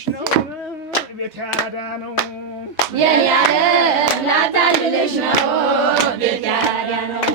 ላታልልሽ ነው ቤት ያዳነው የኔ ዓለም ላታልልሽ ነው ቤት ያዳነው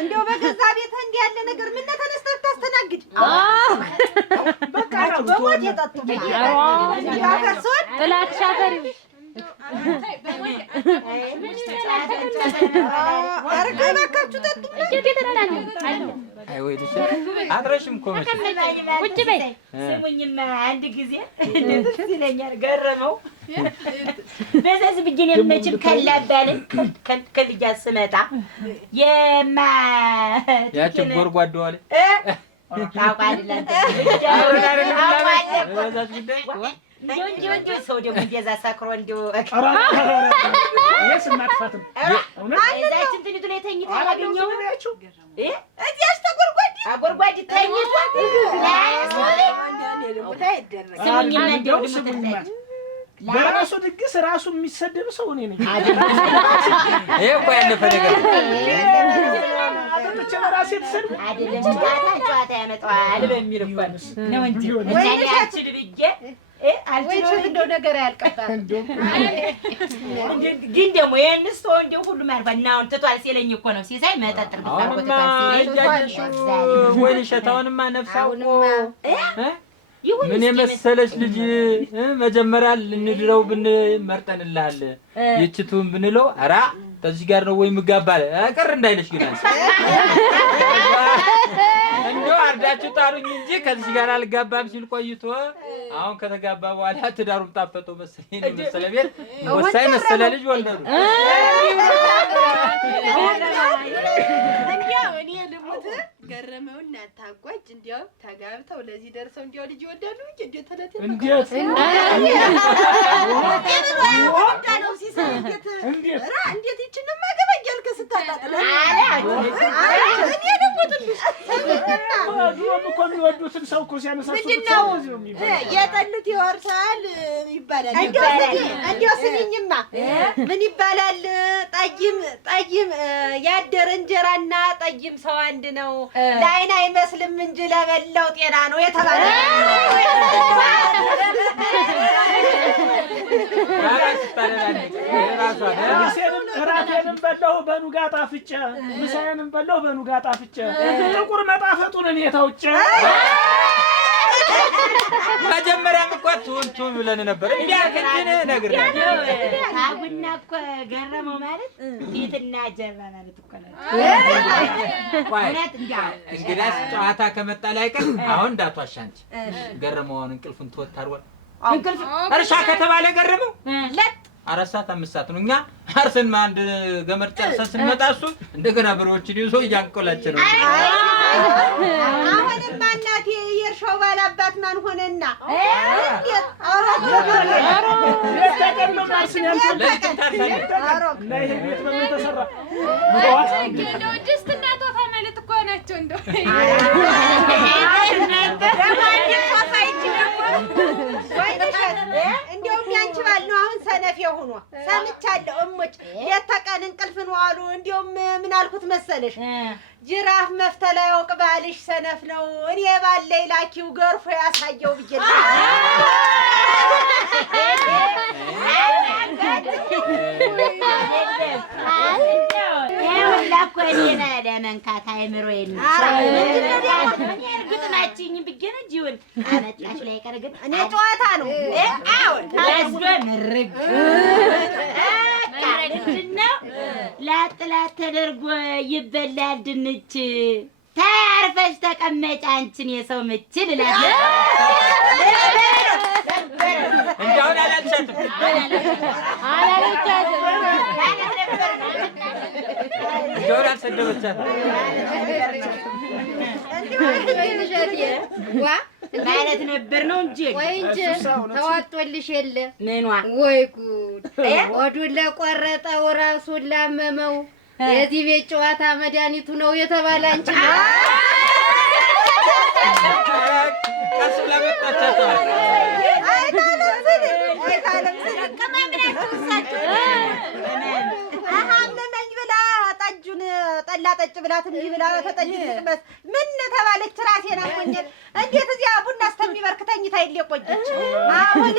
እንደው በገዛ ቤት እንዲህ ያለ ነገር ምን ተነስተህ ታስተናግድ? በቃ በሞት የጠጡ ጥላት ሻፈሪ አረጋጋችሁ ጠጡ እንዴት የተላለ አለ አይ ወይ ልጅ አጥረሽም እኮ መቼ ቁጭ በይ ስሙኝማ አንድ ጊዜ ደስ ይለኛል ገረመው በዛዝ ብዬሽ መቼም ከላባለኝ ከልጅ ስመጣ ያቺ ጎርጓዳው አለ ታውቃለህ እንጂ ሰው ደግሞ እንደዛ ሰክሮ እንደው የስማጥፋትም እዛችን ትንቱ ላይ ተኝታ ያገኘው እዚያሽ ተጎርጓዲ አጎርጓዲ ተኝታ ስሙኝማ እንደው በራሱ ድግስ ራሱ የሚሰደብ ሰው እኔ ነኝ። ይሄ እኮ ያለፈ ነገር አጥብቼ በራሴ ተሰድብ አይደለም ጨዋታ ያመጣዋል በሚል እኮ ነው እንጂ እኔ አልችል ብዬ አልችል እንደው ነገር ያልቀጣል ግን ደግሞ የእንስቶ እንደው ሁሉ ማርፋ እና አሁን ትቷል ሲለኝ እኮ ነው ሲሳይ መጠጥ እርግጣው ትቷል ሲለኝ ወይ ሸታውንማ ነፍሳውቆ ምን የመሰለች ልጅ መጀመሪያ ልንድረው ብንመርጠንልሃል ይችቱን ብንለው አራ ተዚህ ጋር ነው ወይ ምጋባለ አቀር እንዳይለሽ ግን እንደው አርዳችሁ ታሩኝ እንጂ ከዚህ ጋር አልጋባም ሲል ቆይቶ አሁን ከተጋባ በኋላ ትዳሩም ታፈጠው መሰለኝ ቤት ወሳይ መሰለ ልጅ ወለዱ እንዲያው እኔ ልሙት ገረመውና ታጓጅ እንዲያው ተጋብተው ለዚህ ደርሰው እንዲያው ልጅ ይወዳሉ እንዴ ተለተ እንዴት እንዴት ይችንማ ገበጀልከ ስታጣጥለ እኔ ልሙትልሽ እኮ የሚወዱትን ሰው እኮ ሲያነሳሱ የጠሉት ይወርሳል ይባላል እንዲያው ስሚኝማ ምን ይባላል ጠይም ያደረ እንጀራና ጠይም ሰው አንድ ነው ለዓይን አይመስልም እንጂ ለበላው ጤና ነው የተባለ ራሴንም በላሁ በኑጋ ጣፍጬ ምሳዬንም በላሁ በኑጋ ጣፍጬ ጥቁር መጣፈጡን እኔ ተውጬ መጀመሪያም እኮ ቱን ብለን ነበር እንዴ ነገር አጉና እኮ ገረመው ማለት ፊትና ጀርባ ማለት እኮ ነው እንግዲያስ ጨዋታ ከመጣ ላይ ቀን አሁን እንዳቷሻንች ገረመውን እንቅልፉን ተወታርወል እንቅልፍ እርሻ ከተባለ ገረመው ለጥ 4 ሰዓት 5 ሰዓት ነው እኛ አርሰን አንድ ገመድ ጨርሰን ስንመጣ እሱ እንደገና ብሮችን ይዞ ያንቆላች ነው አሁንማ እናቴ የእርሻው ባላባት ማን ሆነና እንዴት እንደውም ያንቺ ባል ነው አሁን ሰነፍ የሆኑ ሰምቻለሁ እሞች የተቀን እንቅልፍ ነው አሉ እንደውም ምን አልኩት መሰለሽ ጅራፍ መፍተላ ያውቅ ባልሽ ሰነፍ ነው እኔ ባለይ ላኪው ገርፎ ያሳየው ብዬሽ ለኮኔና ለመንካት አይምሮዬን ግጥማችኝ ብዬሽ ነው ጂውን አመጣሽ ላይ ቀር ግን እኔ ጨዋታ ነው አሁን ለዝዶ ምርግ ምንድነው ላጥላት ተደርጎ ይበላል ድንች ታርፈሽ ተቀመጭ አንቺን የሰው ምችል እላት እንደው አላልቻትም እንደው አልሰደበቻት ማለት ነበር ነው እንጂ ወይ እንጂ ተዋጥቶልሽ የለ ምንዋ ወይ ጉድ ወዱን ለቆረጠው ራሱን ላመመው የዚህ ቤት ጨዋታ መድኃኒቱ ነው የተባለ አንቺ ነው ቀስ ብላ መጣቻት ጠላ ጠጭ ብላት እንዲህ ብላ ተጠጅት ልቅመስ ምን ተባለች ራሴን አሞኛል እንዴት እዚያ ቡና እስከሚበርክ ተኝታ ይቆየች አሁን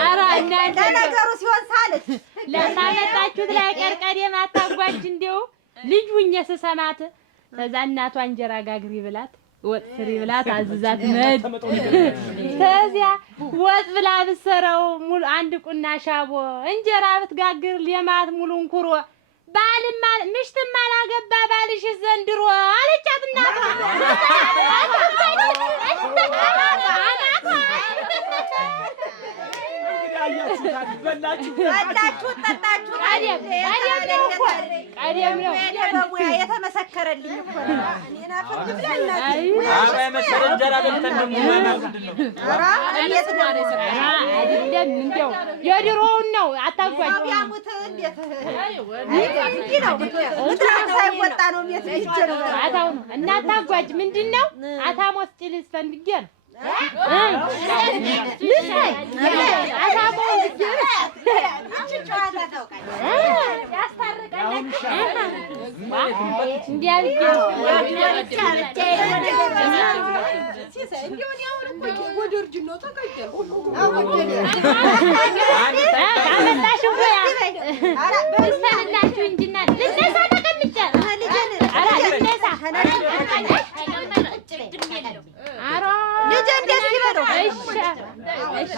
ኧረ እናንተ ለነገሩ ሲሆን ሳለች ለማመጣችሁት ላይ ቀርቀዴ ማታጓጅ እንደው ልጅ ሁኜ ስሰማት ከዛ እናቷ እንጀራ ጋግሪ ብላት ወጥ ፍሪ ብላት አዝዛት መድ ከዚያ ወጥ ብላ ብሰረው ሙሉ አንድ ቁና ሻቦ እንጀራ ብትጋግር ለማት ሙሉ እንኩሮ ባልም ምሽትም አላገባ ባልሽ ዘንድሮ አለቻት እናቷ። በላችሁ ጠጣችሁ። በሙያ የተመሰከረልኝ እኮ ነው። እኔን አፈር የመሰለ እንጀራ በልተን ደግሞ ምንድን ነው? አይደለም እንደው የድሮውን ነው። አታጓጅ ቢያሙት እንዴት እንዲህ ነው ምድራቅ ሳይወጣ ነው ቤት ይጀሩ አታው ነው እና አታጓጅ ምንድን ነው? አታሞስ ጭልስ ፈንድጌ ነው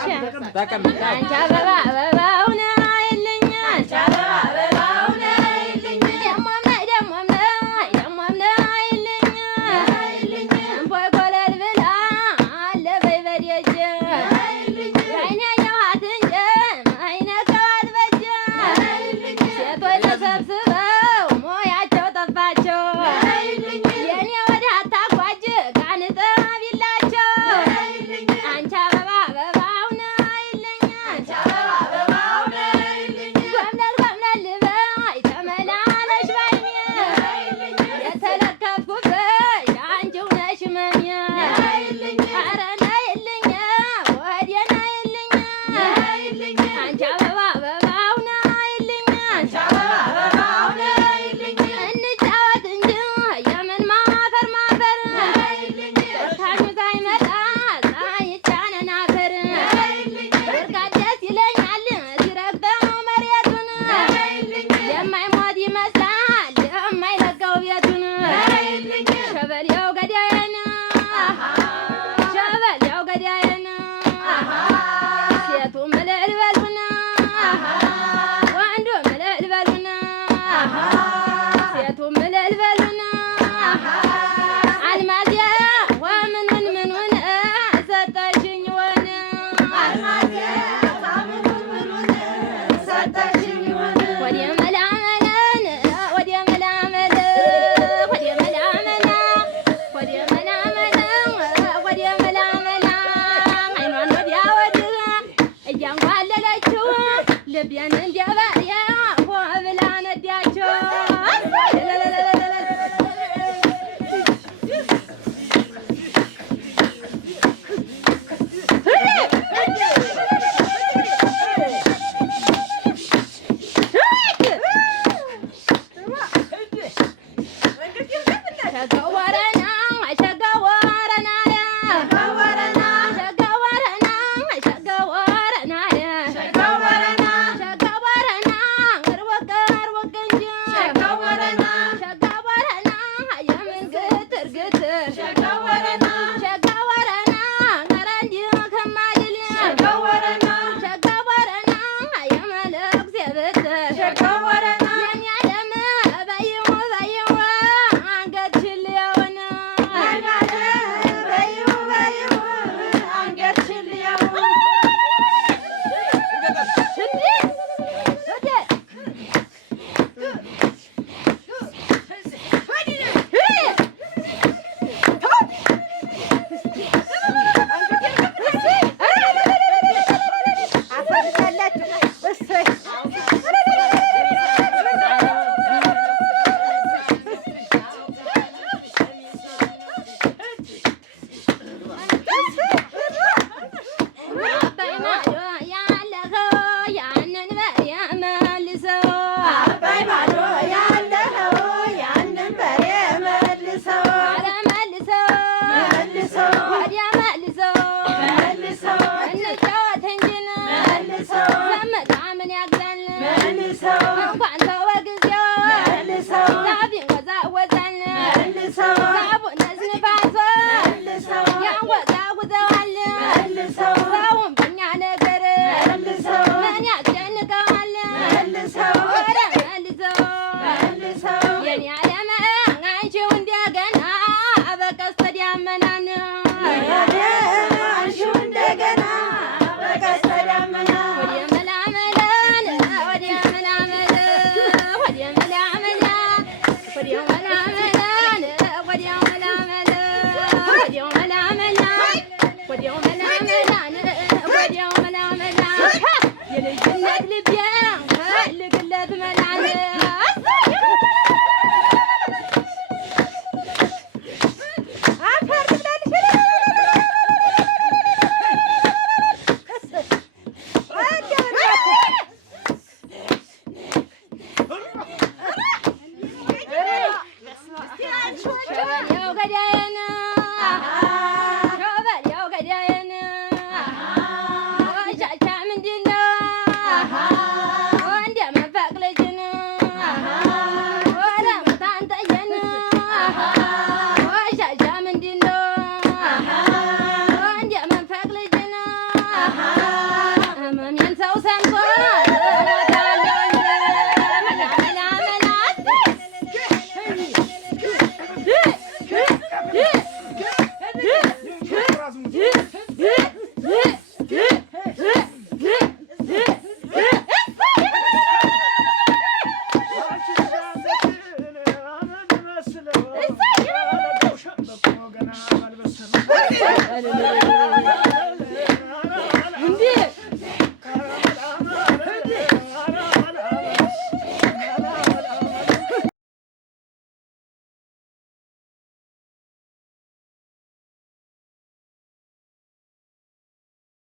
አንቺ አበባ አበባው ነይልኝ አንቺ አበባ አበባው ነይልኝ ደሞም ነይልኝ እንቦይ ኮለል ብላ አለበይ በደጀ በዓይኔ አየኋት እንጂ አይነካዋት በጀ ሴቶች ተሰብስበው ሞያቸው ጠፋቸው የኔ ወደ አታጓጅ ቃንጠ ቢላቸው አንቺ አበባ አበባው ነይልኝ አንቺ አበባ አበባው ነይልኝ ጎምለል በይ ተመላለሽ ባይኔ የተለከፍኩብሽ አንቺው ነሽ መሜ ኧረ ነይልኝ ወዴ ነይልኝ አንቺ አበባ አበባው ነይልኝ አንቺ አበባ አበባው ነይልኝ እንጫወት እንጂ የምን ማፈር ታኙ ሳይመጣ ሳይጫነን አፈር ብርቃት ደስ ይለኛል ሲረግጠው መሬቱን የማይሞት ይመስላል የማይለቀው ቤቱን ሸበሌው ገዳዬን ሴቱ ምልል በሉን ወንዱ ምልል በሉን ሴቱ ምልል በሉን አልማዝ ወምኑን ሰጠሽኝ ሆነ ወደ መላመለን ወደ መላመል ወደ መላመላ ወደ መላመላ ወደ መላመላ አይኗን ወዲያ ወዲህ እያንጓለለችው ልቤን እንደ ባሪያ ሆ ብላ ነዳቸው ገና ባልበሰለ